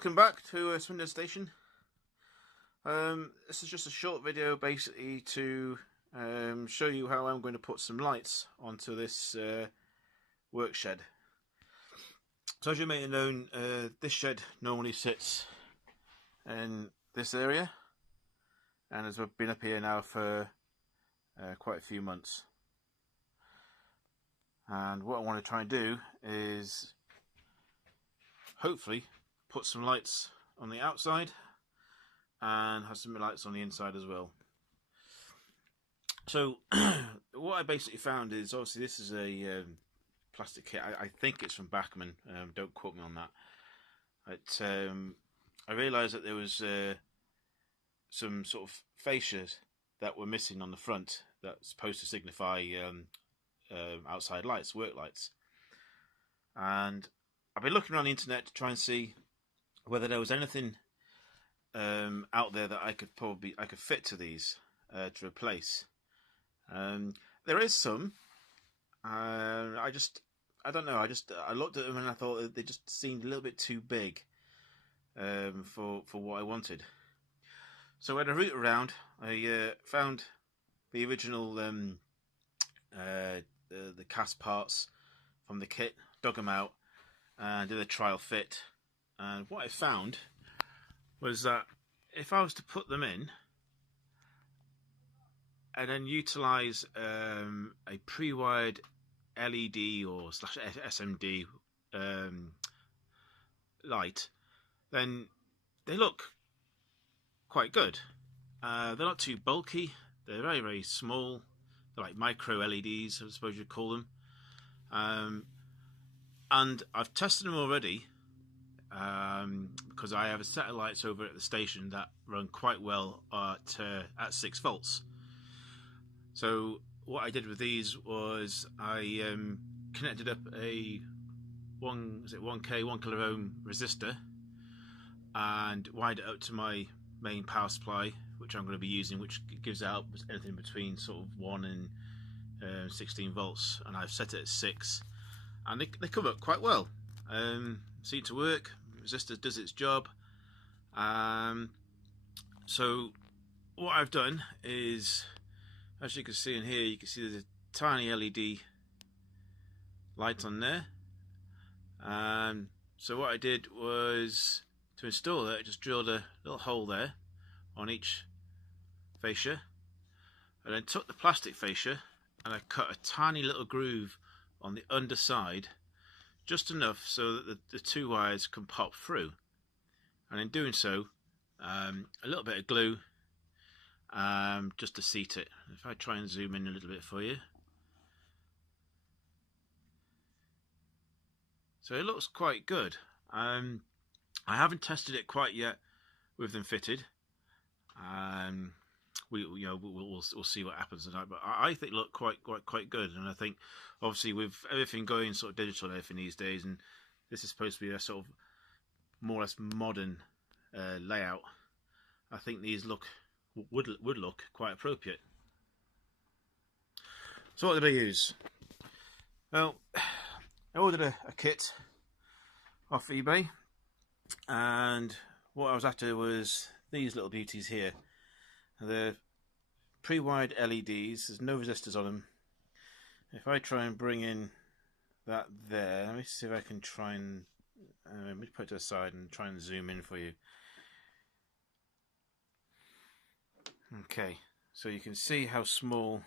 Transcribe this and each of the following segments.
Welcome back to Swindon Station. This is just a short video basically to show you how I'm going to put some lights onto this work shed. So as you may have known, this shed normally sits in this area and has been up here now for quite a few months. And what I want to try and do is hopefully put some lights on the outside and have some lights on the inside as well. So what I basically found is, obviously this is a plastic kit. I think it's from Bachmann, don't quote me on that. But I realised that there was some sort of fascias that were missing on the front that's supposed to signify outside lights, work lights. And I've been looking around the internet to try and see whether there was anything out there that I could fit to these to replace. There is some. I don't know. I looked at them and I thought they just seemed a little bit too big for what I wanted. So I had a route around. I found the original the cast parts from the kit, dug them out, and did a trial fit. And what I found was that if I was to put them in and then utilise a pre-wired LED or / SMD light, then they look quite good. They're not too bulky. They're very, very small. They're like micro LEDs, I suppose you'd call them. And I've tested them already because I have a set of lights over at the station that run quite well at 6 volts. So what I did with these was I connected up a 1K 1 kilo ohm resistor and wired it up to my main power supply, which I'm going to be using, which gives out anything between sort of 1 and 16 volts, and I've set it at 6, and they come up quite well. Seem to work. Resistor does its job. So what I've done is, as you can see in here, you can see there's a tiny LED light on there. So what I did was, to install it, I just drilled a little hole there on each fascia, and then took the plastic fascia and I cut a tiny little groove on the underside, just enough so that the two wires can pop through. And in doing so, a little bit of glue just to seat it. If I try and zoom in a little bit for you, so it looks quite good. I haven't tested it quite yet with them fitted. We'll see what happens tonight, but I think it looked quite good. And I think, obviously, with everything going sort of digital and everything these days, and this is supposed to be a sort of more or less modern layout, I think these would look quite appropriate. So what did I use? Well, I ordered a kit off eBay, and what I was after was these little beauties here. They're pre-wired LEDs. There's no resistors on them. If I try and bring in that there, let me see if I can try and let me put it to the side and try and zoom in for you. Okay, so you can see how small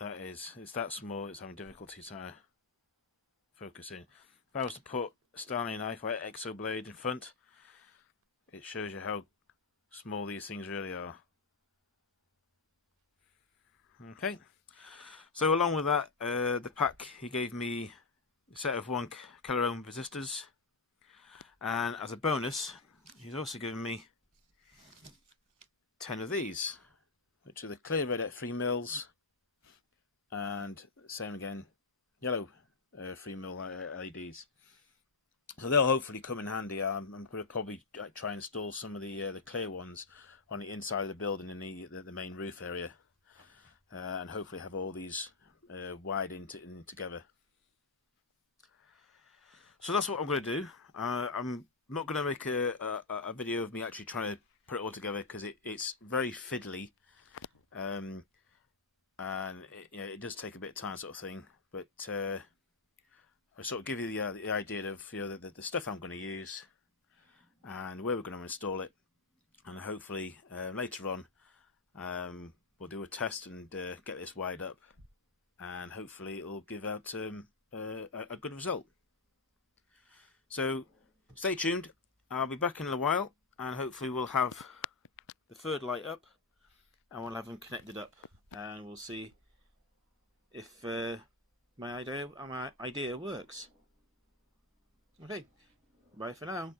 that is. It's that small, it's having difficulty trying to focus in. If I was to put a Stanley knife or Exo blade in front, it shows you how small these things really are. Okay, so along with that, the pack, he gave me a set of 1 kilo ohm resistors, and as a bonus, he's also given me 10 of these, which are the clear red at 3 mils, and same again, yellow 3 mil LEDs. So they'll hopefully come in handy. I'm going to probably try and install some of the clear ones on the inside of the building in the main roof area, and hopefully have all these wired in together. So that's what I'm going to do. I'm not going to make a video of me actually trying to put it all together because it's very fiddly, and it does take a bit of time, sort of thing. But I sort of give you the idea of the stuff I'm going to use and where we're going to install it, and hopefully later on we'll do a test and get this wired up, and hopefully it'll give out a good result. So stay tuned. I'll be back in a while, and hopefully we'll have the third light up and we'll have them connected up, and we'll see if my idea works. Okay, bye for now.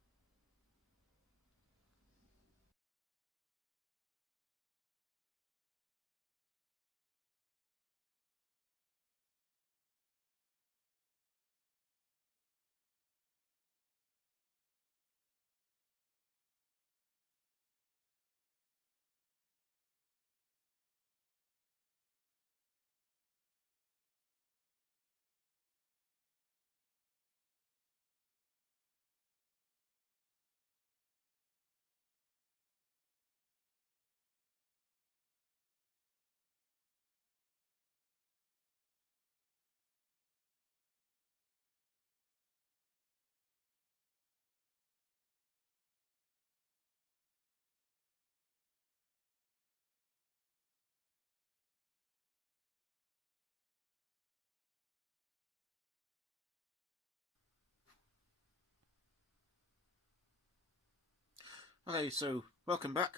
Okay, so welcome back.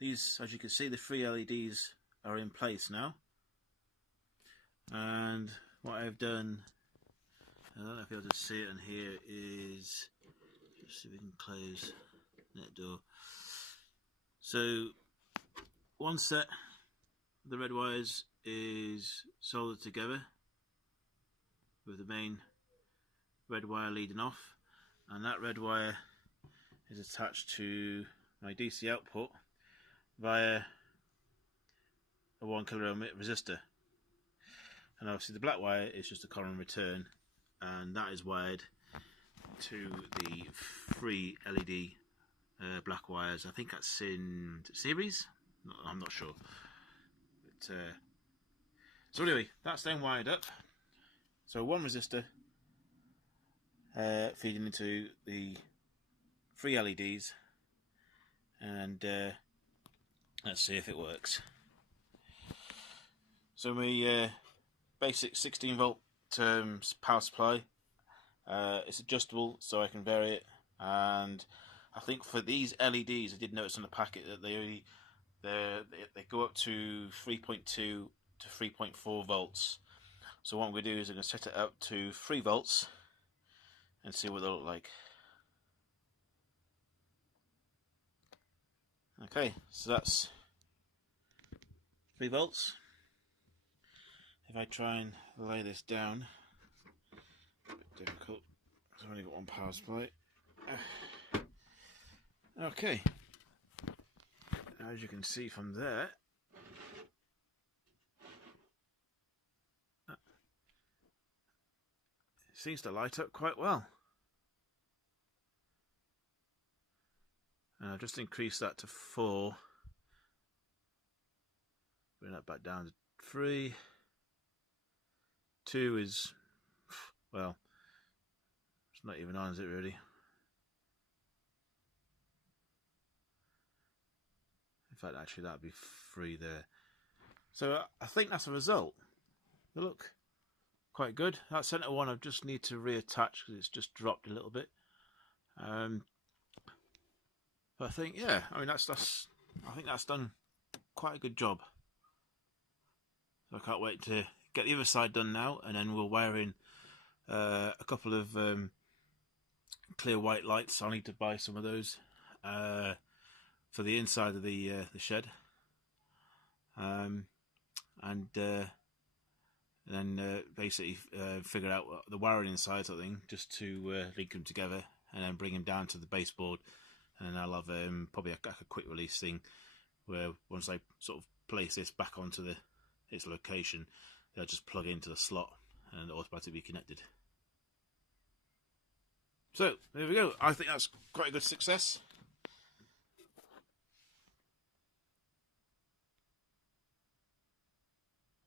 These, as you can see, the 3 LEDs are in place now. And what I've done, I don't know if you'll just see it in here, is just see if we can close that door. So one set of the red wires is soldered together with the main red wire leading off, and that red wire is attached to my DC output via a 1 kilo ohm resistor, and obviously the black wire is just a common return, and that is wired to the 3 LED black wires. I think that's in series, I'm not sure, but so anyway, that's then wired up. So one resistor feeding into the 3 LEDs, and let's see if it works. So my basic 16 volt power supply, it's adjustable so I can vary it, and I think for these LEDs I did notice on the packet that they go up to 3.2 to 3.4 volts. So what I'm going to do is I'm going to set it up to 3 volts and see what they look like. Okay, so that's 3 volts. If I try and lay this down, a bit difficult, I've only got one power supply. Okay, as you can see from there, it seems to light up quite well. And I've just increased that to 4. Bring that back down to 3. 2 is, well, it's not even on, is it really? In fact, actually that'd be 3 there. So I think that's a result. They look quite good. That center one I just need to reattach because it's just dropped a little bit. But I think, yeah, I mean I think that's done quite a good job. So I can't wait to get the other side done now, and then we'll wire in a couple of clear white lights. I'll need to buy some of those for the inside of the shed, and then basically figure out the wiring inside something just to link them together, and then bring them down to the baseboard, and then I'll have probably a quick release thing where once I sort of place this back onto its location, they'll just plug into the slot and automatically be connected. So there we go. I think that's quite a good success.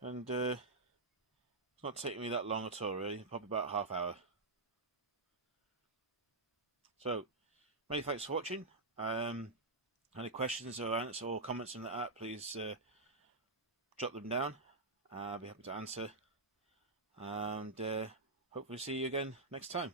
And it's not taking me that long at all, really. Probably about a half hour. So many thanks for watching. Any questions or answers or comments on that, please jot them down. I'll be happy to answer. And hopefully see you again next time.